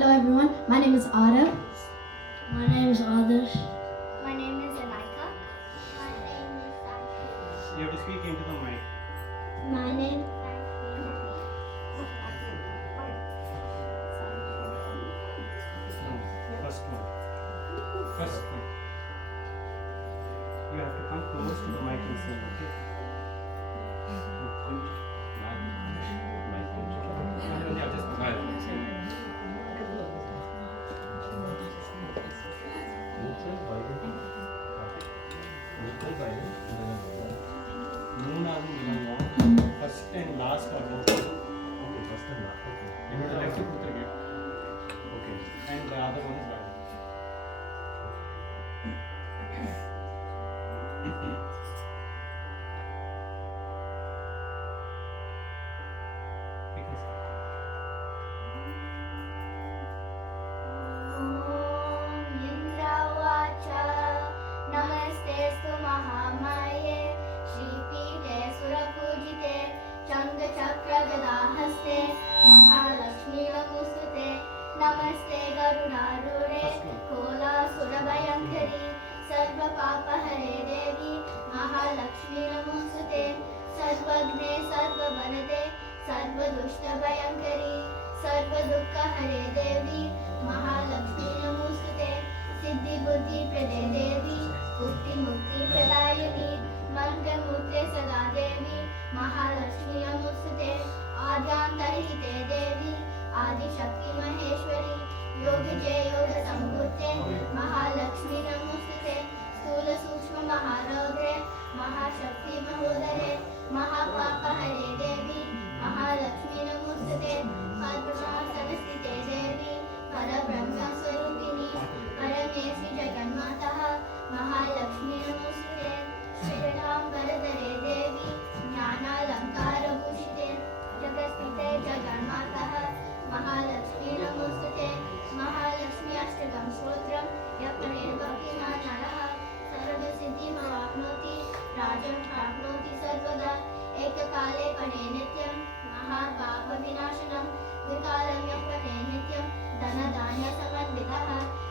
Hello everyone, my name is Arav. My name is Adarsh. My name is Anaika. My name is Sakshi. You have to speak into the mic. My name is No, first one. First one. You have to come close to the mic and sing, okay? First and last or both. Okay, first and last. Okay. And the left foot again. Okay. And the other one is right. नमस्तेस्तु महामाये श्रीपीठे सुरपूजिते चन्द्रचक्रगदाहस्ते Mahalakshmi नमोस्तुते नमस्ते गरुडारूढे कोलासुरभयङ्करी सर्वपापहरे देवी महालक्ष्मी नमोस्तुते सर्वज्ञे सर्ववरदे सर्वदुष्टभयङ्करी सर्वदुःखहरे देवी महालक्ष्मी नमोस्तुते सिद्धिबुद्धिप्रदे देवी मुक्तिप्रदायिनी मन्त्रमूर्ते सदा देवी महालक्ष्मी नमोस्तुते आद्यान्तरहिते देवी आदिशक्ति महेश्वरी योगिजे योगसम्भूते महालक्ष्मी नमोस्तुते स्थूलसूक्ष्म महारौद्रे महाशक्ति महोदरे महापापहरे देवी महालक्ष्मी नमोस्तुते पद्मासनस्थिते देवी परब्रह्मस्वरूपिणी परमेश्वरी जगन्माता महालक्ष्मी नमोस्तुते श्रीराम्बरधरे देवी ज्ञानालङ्कारभूषिते जगस्मिते जगन्माता महालक्ष्मी नमोस्तुते महालक्ष्मी अष्टकं स्तोत्रं यः पठेत् भक्तिमान् नरः सर्वसिद्धिमवाप्नोति राज्यं प्राप्नोति सर्वदा एककाले पठे नित्यं महापापविनाशनं द्विकालं यः पठे नित्यं धनधान्यसमन्वितः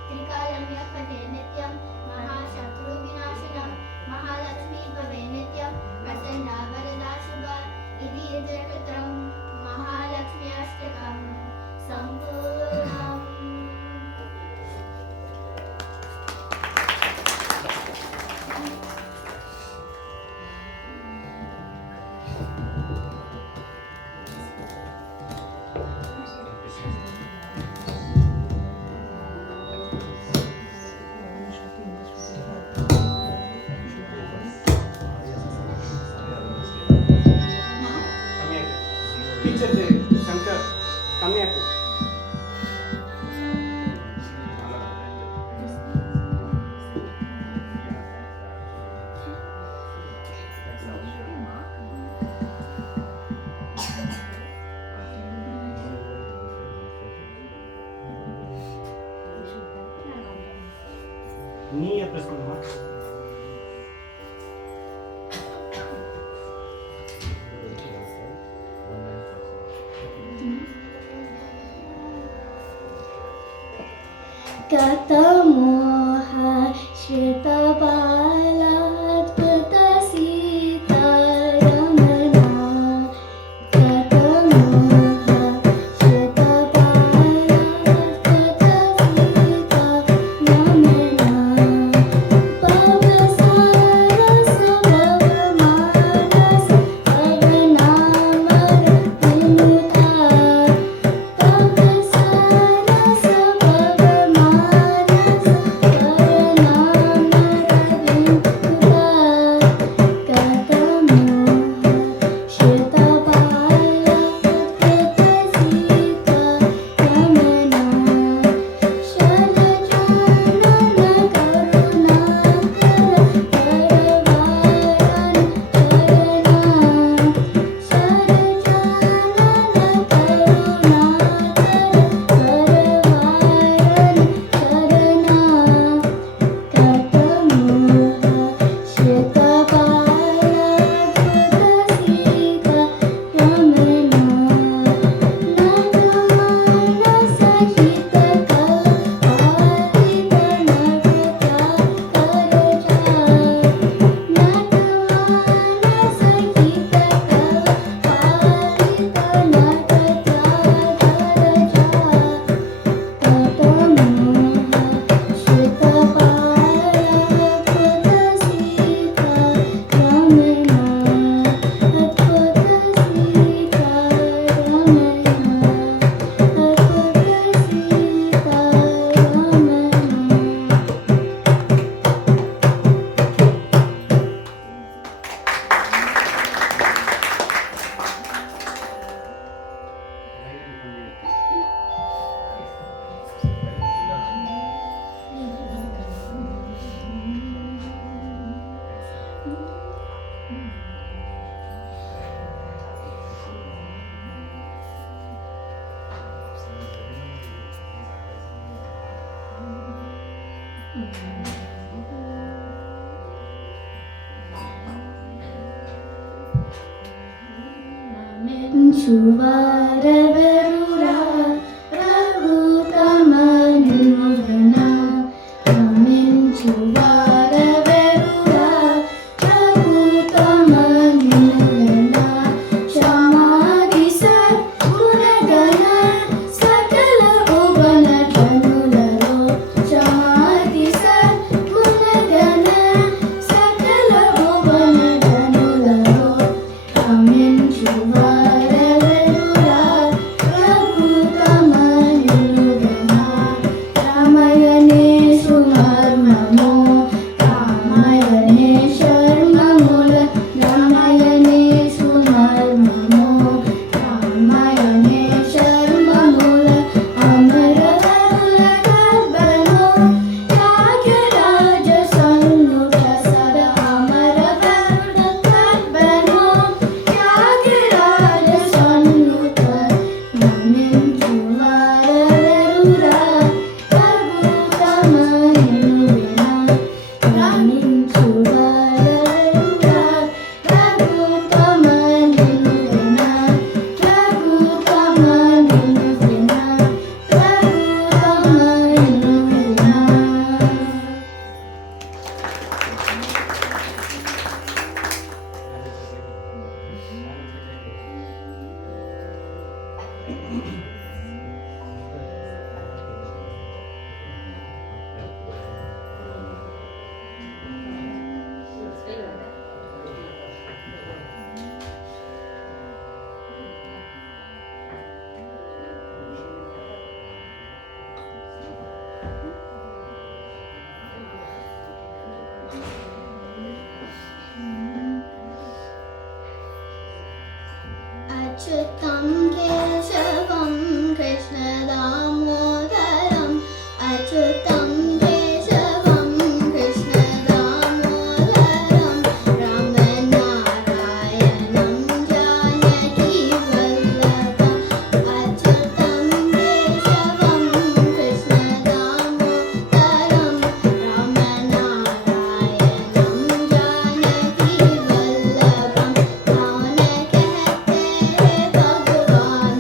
त्रिकालं यः पठे नित्यं महाशत्रुविनाशनं महालक्ष्मी भवे नित्यं प्रसन्ना वरदा शुभा इति कृतं महालक्ष्मी अष्टकं सम्पूर्णम् Teacher Shankar, come here. Knee press பண்ணுமா गतमोह श्रितबालात्कृतसीतारमणा गतमोह श्रितबालात्कृतसीतारमणा भवसारस भवमानस भवनामर विनुता भवसारस भवमानस ರಮಿಂಚುವರೆವೆರುರ ರಘುತಮ ನಿನುವೆನ ರಮಿಂಚುವರೆವೆರುರ ರಘುತಮ ನಿನುವೆನ ಕ್ಷಮಾಗಿಸ ಗುಣಗಣ ಸಕಲ ಭುವನ ಜನುಲರೋ ಕ್ಷಮಾಗಿಸ ಗುಣಗಣ ಸಕಲ ಭುವನ ಜನುಲರೋ ರಮಿಂಚುವರೆವೆರುರ ರಘುತಮ ನಿನುವೆನ ರಾಮಯನೇ ಸುಮರ್ಮಮೋ ರಾಮಯನೇ ಶರ್ಮಮೂಲ ರಾಮಯನೇ ಸುಮರ್ಮಮೋ ರಾಮಯನೇ ಶರ್ಮಮೂಲ ಅಮರವರುಲ ಗರ್ಭನೋ ತ್ಯಾಗರಾಜ ಸನ್ನುತ ಸದ ಅಮರವರುಲ ಗರ್ಭನೋ ತ್ಯಾಗರಾಜ ಸನ್ನುತ ರಮಿಂಚುವರೆವೆರುರ ರಘುತಮ ನಿನುವೆನ ರಮಿಂಚುವರೆವೆರುರ ರಘುತಮ ನಿನುವೆನ ರಘುತಮ ನಿನುವೆನ ರಘುತಮ ನಿನುವೆನ. अच्युतं केशवं कृष्णदामोदरम् अच्युतं केशवं कृष्णदामोदरं रामनारायणं जानकीवल्लभम् अच्युतं केशवं कृष्णदामोदरं रामनारायणं जानकीवल्लभम् कौन कहते हैं भगवान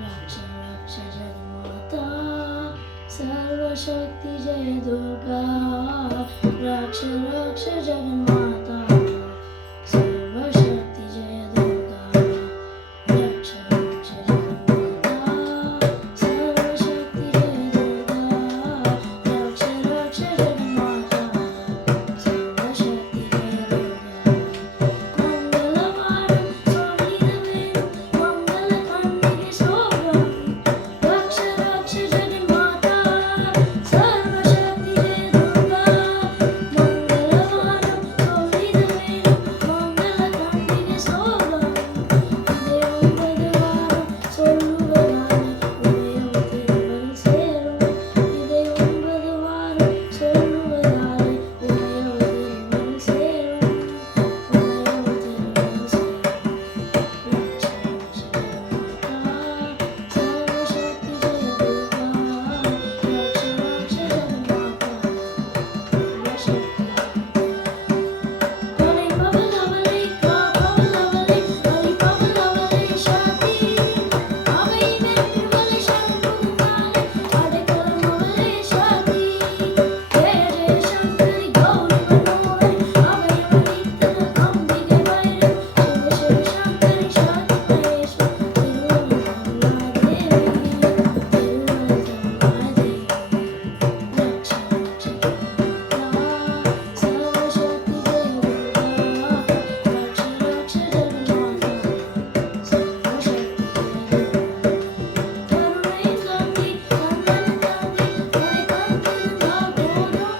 रक्ष रक्ष जगन्माता सर्वशक्ति जय दुर्गा रक्ष रक्ष जगन्माता सर्वशक्ति जय दुर्गा रक्ष रक्ष जगन्माता सर्वशक्ति जय दुर्गा रक्ष रक्ष जगन्माता सर्वशक्ति जय दुर्गा मंगलवारं सोलिदवेनु मंगलकण्डिके शोभ्रामि रक्ष रक्ष जगन्माता सर्वशक्ति जय दुर्गा मंगलवारं सोलिदवेनु मंगलकण्डिके शोभ्रामि இதை 9 வாரம் சொல்லுவதாலே உமையவள் திருவருள் சேரும் உமையவள் திருவருள் சேரும் सर्वशक्ति जय दुर्गा रक्ष रक्ष जगन्माता सर्वशक्ति Bali Bali Bali Bali Bali Shakti Abai Metri Bali Shankar Adekaram Bali Shakti Jai Jai Shankari Gauri Manore Abai Valitana Ambige Vairam Shiva Shiva Shankari Shakti Maheshwar Tiruvallur Devi Raksh Raksh Jagannatha सर्वशक्ति जय दुर्गा रक्ष रक्ष जगन्माता सर्वशक्ति जय दुर्गा करुणै कांति कन्नन कांति कोडै कांतिरुंदा போதும்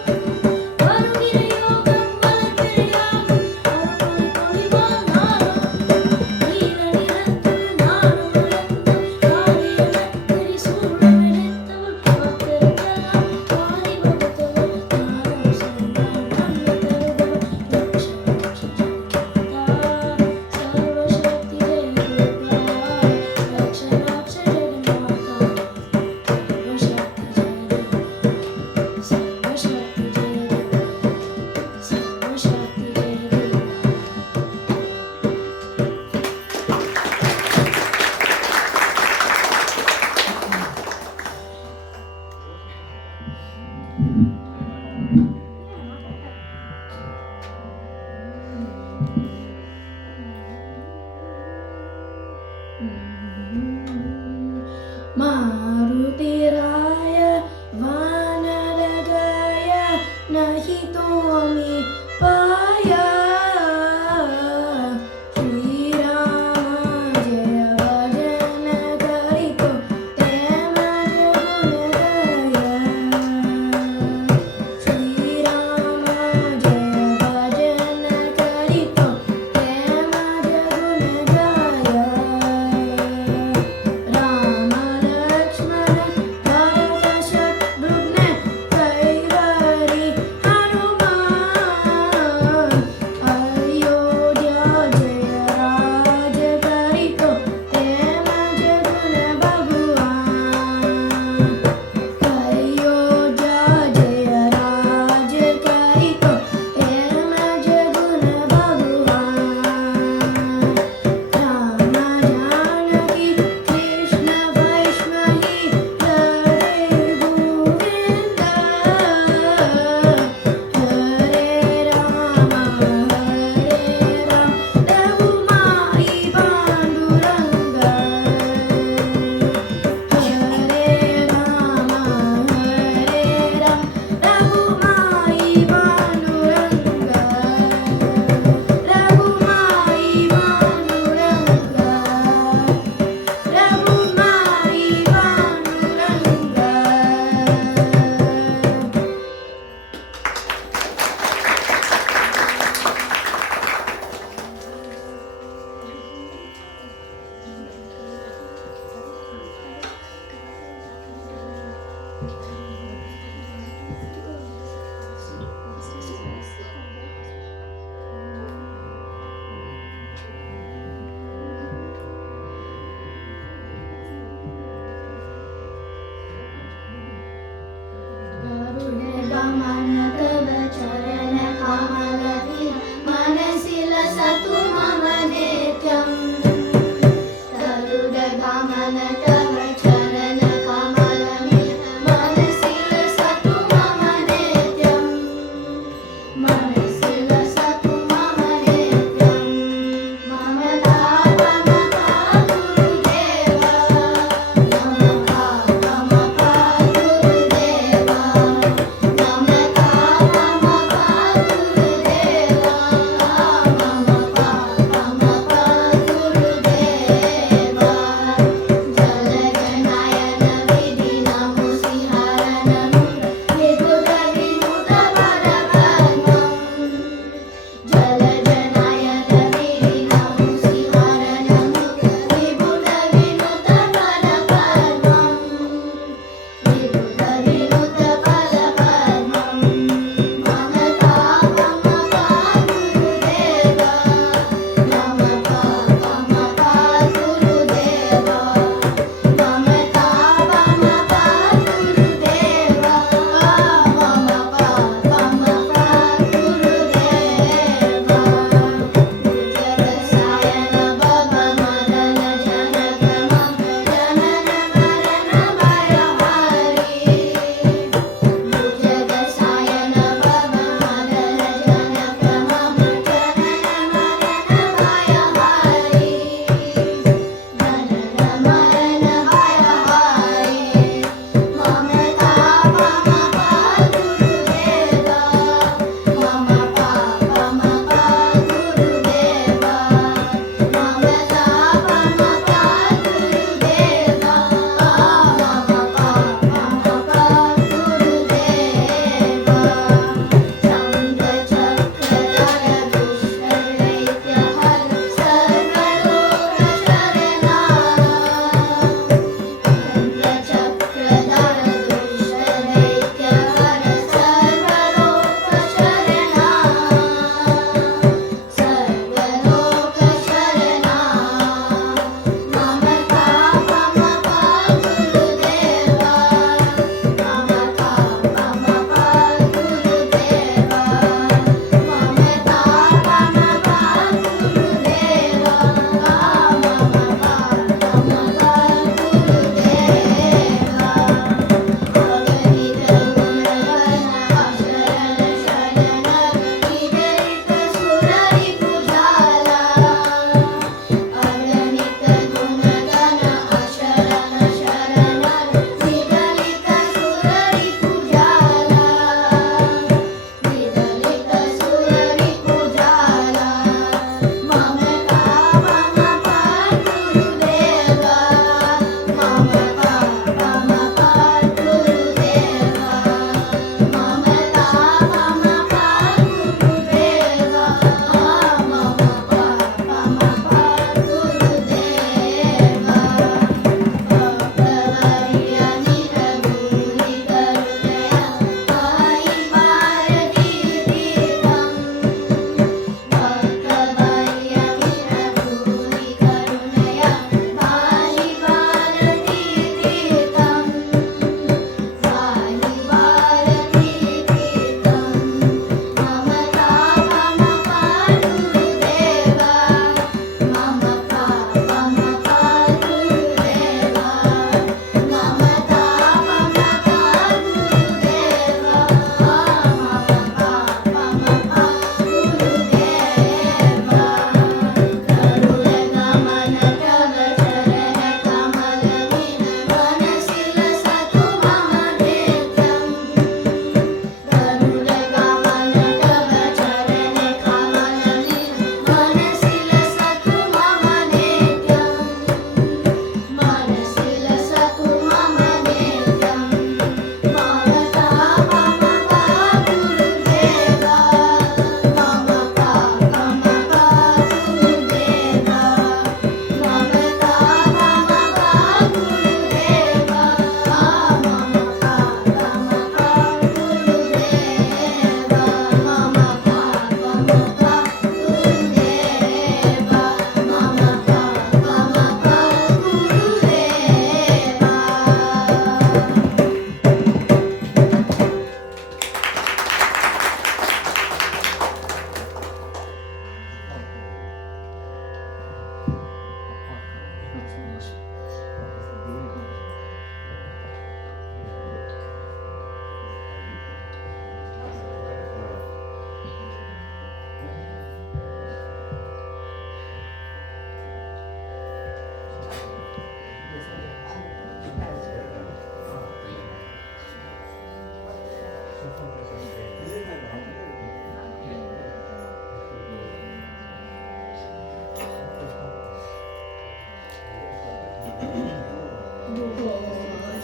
வருகிற யோகம் வளர்பிறையாகும் அருள்மொழி பொழிவால் நாளும் நீல நிறத்துள் நானும் நடந்தும் காரியமத்திரி சூழமெடுத்தவள் பக்தருக்கெல்லாம் பாரி வகுத்தவள் ஞானம் சொன்னால் நன்மை தருபவள் ரக்ஷ ரக்ஷ ஜகன்மாதா सर्वशक्ति जय दुर्गा रक्ष रक्ष जगन्माता सर्वशक्ति जय दुर्गा सर्वशक्ति जय दुर्गा सर्वशक्ति जय दुर्गा मारुतिराय वानरगाय नहि तोमि पाया श्रीराम जय भजन करितो तेम गुण गाया श्रीराम जय भजन करितो तेम गुण गाया राम लक्ष्मण भरत शत्रुघ्न कैवारी हनुमान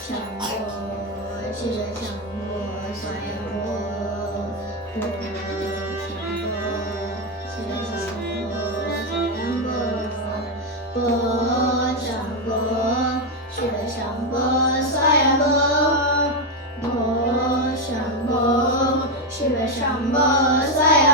想过，记得想过，想过，我想过，记得想过，我想过，记得想过，想过，我想过，记得想过，想过。